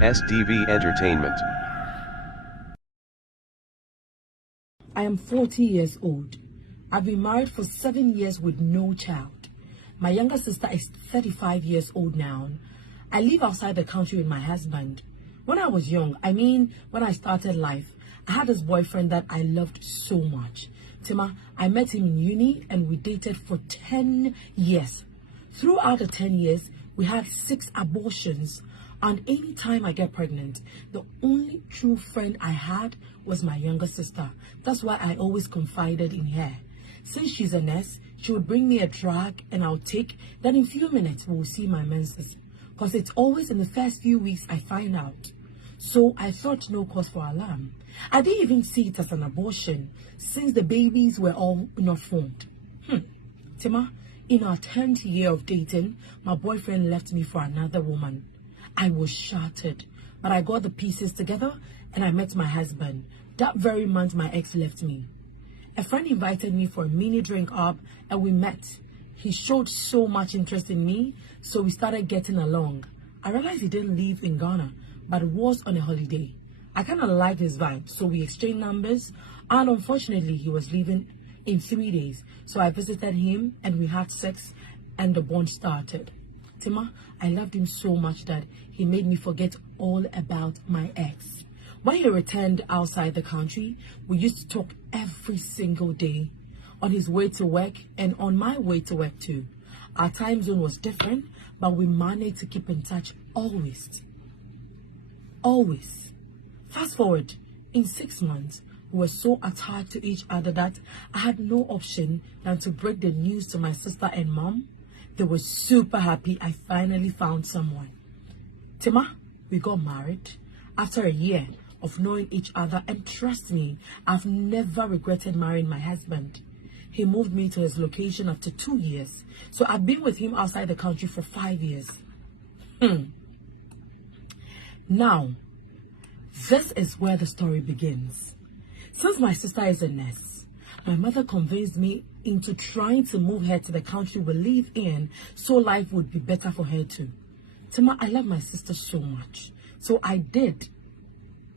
SDV Entertainment. I am 40 years old. I've been married for 7 years with no child. My younger sister is 35 years old now. I live outside the country with my husband. When I was young, when I started life, I had this boyfriend that I loved so much. Tima, I met him in uni and we dated for 10 years. Throughout the 10 years, we had 6 abortions. And anytime I get pregnant, the only true friend I had was my younger sister. That's why I always confided in her. Since she's a nurse, she would bring me a drug and I'll take. Then in a few minutes, we'll see my menses. Because it's always in the first few weeks I find out. So I thought no cause for alarm. I didn't even see it as an abortion since the babies were all not formed. Tima, in our 10th year of dating, my boyfriend left me for another woman. I was shattered, but I got the pieces together and I met my husband. That very month, my ex left me. A friend invited me for a mini drink up and we met. He showed so much interest in me, so we started getting along. I realized he didn't live in Ghana, but was on a holiday. I kind of liked his vibe, so we exchanged numbers, and unfortunately, he was leaving in 3 days. So I visited him and we had sex and the bond started. Tima, I loved him so much that he made me forget all about my ex. When he returned outside the country, we used to talk every single day, on his way to work and on my way to work too. Our time zone was different, but we managed to keep in touch always. Always. Fast forward, in 6 months, we were so attached to each other that I had no option than to break the news to my sister and mom. They were super happy I finally found someone. Tima, we got married after a year of knowing each other, and trust me, I've never regretted marrying my husband. He moved me to his location after 2 years, so I've been with him outside the country for 5 years. Now, this is where the story begins. Since my sister is a nurse, my mother convinced me into trying to move her to the country we live in so life would be better for her too. Tima, I love my sister so much, so I did.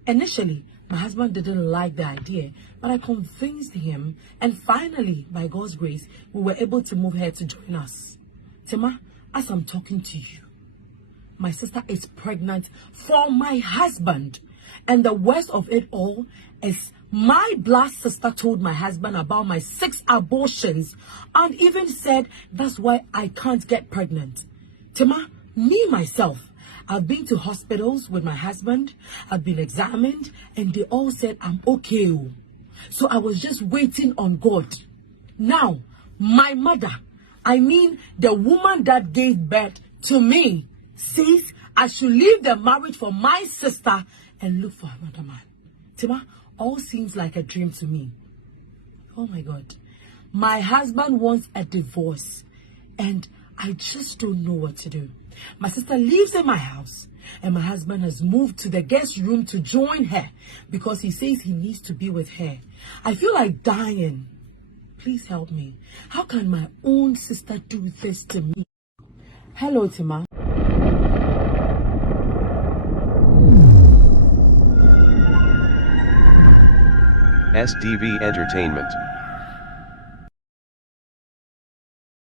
Initially, my husband didn't like the idea, but I convinced him, and finally, by God's grace, we were able to move her to join us. Tima, as I'm talking to you, my sister is pregnant for my husband. And the worst of it all is my blood sister told my husband about my 6 abortions and even said that's why I can't get pregnant. Tima, me myself, I've been to hospitals with my husband, I've been examined, and they all said I'm okay. So I was just waiting on God. Now, my mother, the woman that gave birth to me, says I should leave the marriage for my sister and look for another man. Tima, all seems like a dream to me. Oh my God. My husband wants a divorce and I just don't know what to do. My sister lives in my house and my husband has moved to the guest room to join her because he says he needs to be with her. I feel like dying. Please help me. How can my own sister do this to me? Hello, Tima. SDV Entertainment.